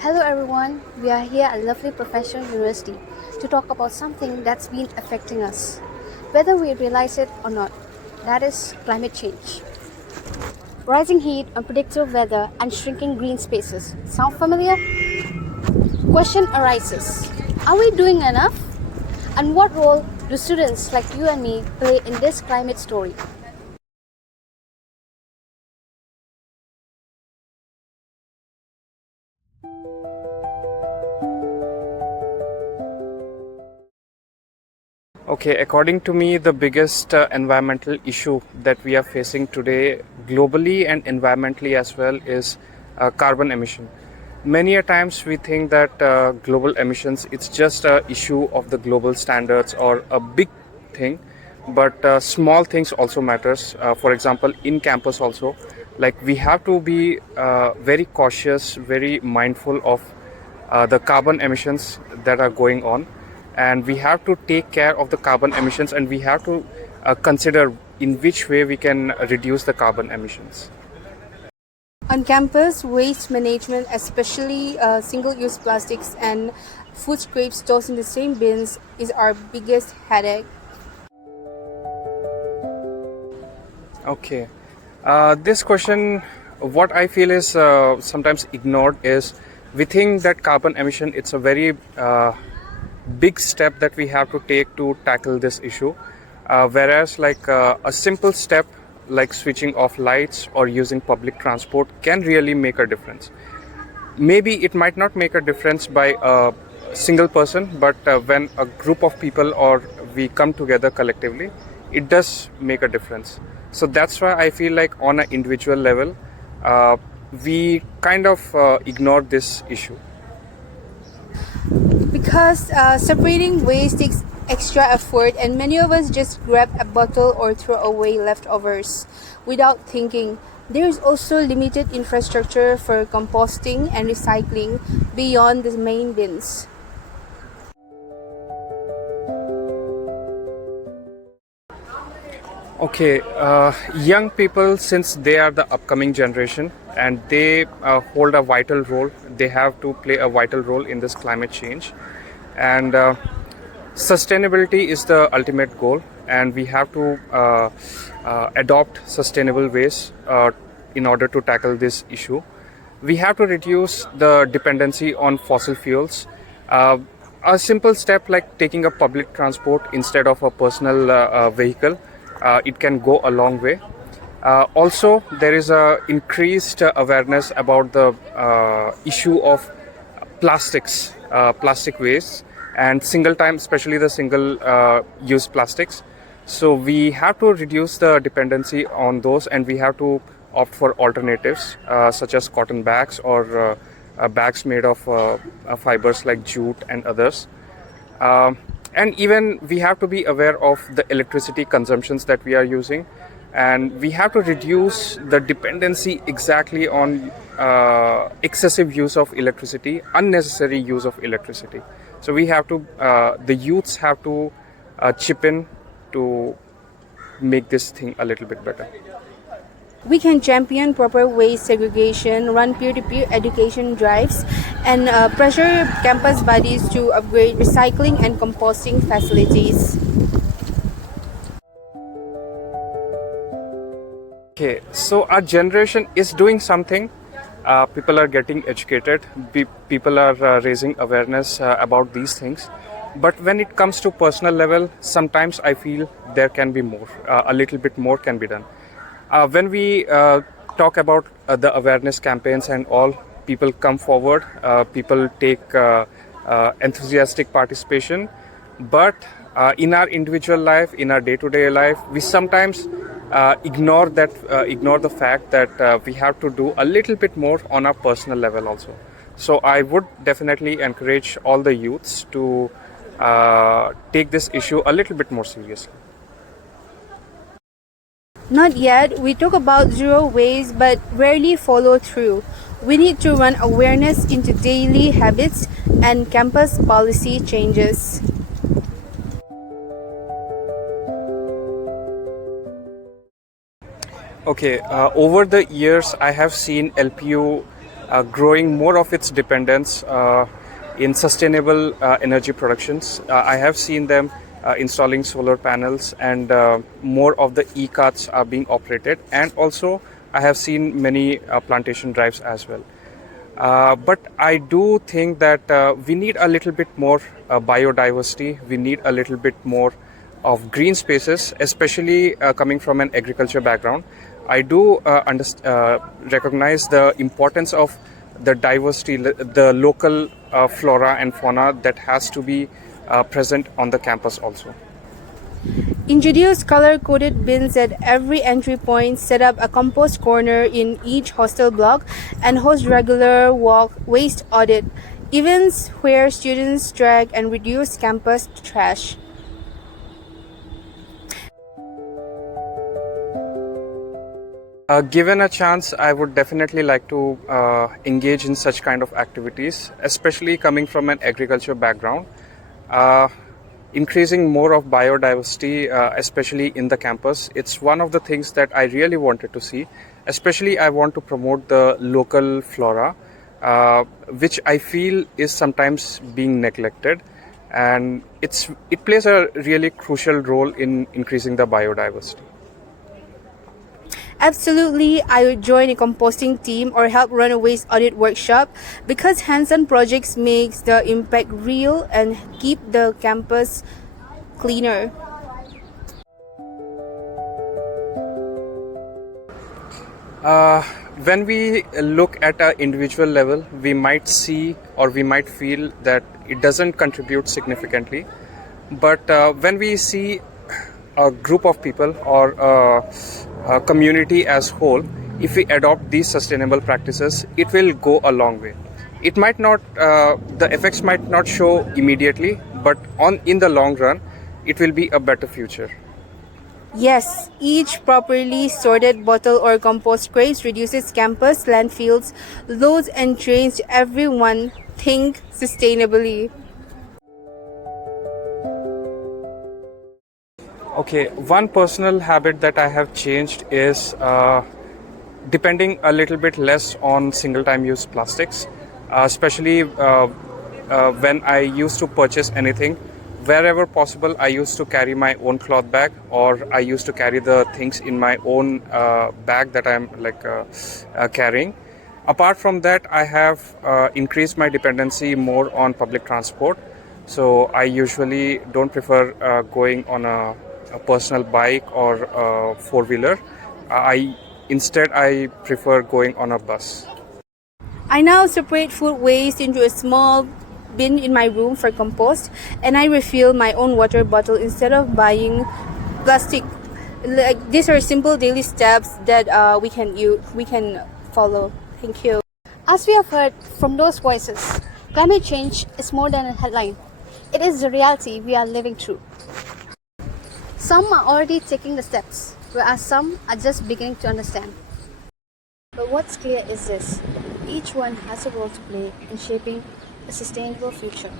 Hello everyone, we are here at lovely Professional University to talk about something that's been affecting us, whether we realize it or not. That is climate change. Rising heat, unpredictable weather, and shrinking green spaces. Sound familiar? Question arises: are we doing enough? And what role do students like you and me play in this climate story? Okay, according to me, the biggest environmental issue that we are facing today, globally and environmentally as well, is carbon emission. Many a times we think that global emissions it's just a issue of the global standards or a big thing, but small things also matters. For example, in campus also, like we have to be very cautious, very mindful of the carbon emissions that are going on, and we have to take care of the carbon emissions, and we have to consider in which way we can reduce the carbon emissions. On campus, waste management, especially single-use plastics and food scraps stored in the same bins, is our biggest headache. Okay, this question, what I feel is sometimes ignored is we think that carbon emission it's a very big step that we have to take to tackle this issue, whereas like a simple step like switching off lights or using public transport can really make a difference. Maybe it might not make a difference by a single person, but when a group of people or we come together collectively, it does make a difference. So that's why I feel like on an individual level, we kind of ignore this issue. Because separating waste takes extra effort, and many of us just grab a bottle or throw away leftovers without thinking. There is also limited infrastructure for composting and recycling beyond the main bins. Okay, young people, since they are the upcoming generation and they hold a vital role, they have to play a vital role in this climate change. And sustainability is the ultimate goal, and we have to adopt sustainable ways in order to tackle this issue. We have to reduce the dependency on fossil fuels. A simple step like taking a public transport instead of a personal vehicle, it can go a long way. Also, there is a increased awareness about the issue of plastic waste and single time, especially the single use plastics. So we have to reduce the dependency on those, and we have to opt for alternatives such as cotton bags or bags made of fibers like jute and others. And even we have to be aware of the electricity consumptions that we are using, and we have to reduce the dependency exactly on excessive use of electricity, unnecessary use of electricity. So we have to, the youths have to chip in to make this thing a little bit better. We can champion proper waste segregation, run peer-to-peer education drives, and pressure campus bodies to upgrade recycling and composting facilities. Okay, so our generation is doing something. People are getting educated. People are raising awareness about these things. But when it comes to personal level, sometimes I feel there can be more. A little bit more can be done. When we talk about the awareness campaigns and all, people come forward. People take enthusiastic participation. But in our individual life, in our day-to-day life, we sometimes ignore the fact that we have to do a little bit more on our personal level also. So I would definitely encourage all the youths to take this issue a little bit more seriously. Not yet. We talk about zero waste but rarely follow through. We need to run awareness into daily habits and campus policy changes. Okay, over the years, I have seen LPU growing more of its dependence in sustainable energy productions. I have seen them installing solar panels, and more of the e-carts are being operated, and also I have seen many plantation drives as well. But I do think that we need a little bit more biodiversity. We need a little bit more of green spaces, especially coming from an agriculture background. I do recognize the importance of the diversity, the local flora and fauna that has to be present on the campus also. Introduce color-coded bins at every entry point, set up a compost corner in each hostel block, and host regular waste audit events where students track and reduce campus trash. Given a chance, I would definitely like to engage in such kind of activities, especially coming from an agriculture background. Increasing more of biodiversity, especially in the campus, it's one of the things that I really wanted to see. Especially, I want to promote the local flora, which I feel is sometimes being neglected, and it plays a really crucial role in increasing the biodiversity. Absolutely, I would join a composting team or help run a waste audit workshop because hands-on projects makes the impact real and keep the campus cleaner. When we look at an individual level, we might see or we might feel that it doesn't contribute significantly. But when we see a group of people or a community as whole, if we adopt these sustainable practices, it will go a long way. It might not, the effects might not show immediately, but in the long run, it will be a better future. Yes, each properly sorted bottle or compost scrapes reduces campus landfills, loads and trains everyone think sustainably. Okay, one personal habit that I have changed is depending a little bit less on single-time use plastics, especially when I used to purchase anything. Wherever possible, I used to carry my own cloth bag, or I used to carry the things in my own bag that I'm carrying. Apart from that, I have increased my dependency more on public transport. So I usually don't prefer going on a personal bike or a four-wheeler. Instead I prefer going on a bus. I now separate food waste into a small bin in my room for compost, and I refill my own water bottle instead of buying plastic. Like, these are simple daily steps that we can follow. Thank you. As we have heard from those voices, climate change is more than a headline. It is the reality we are living through. Some are already taking the steps, whereas some are just beginning to understand. But what's clear is this: each one has a role to play in shaping a sustainable future.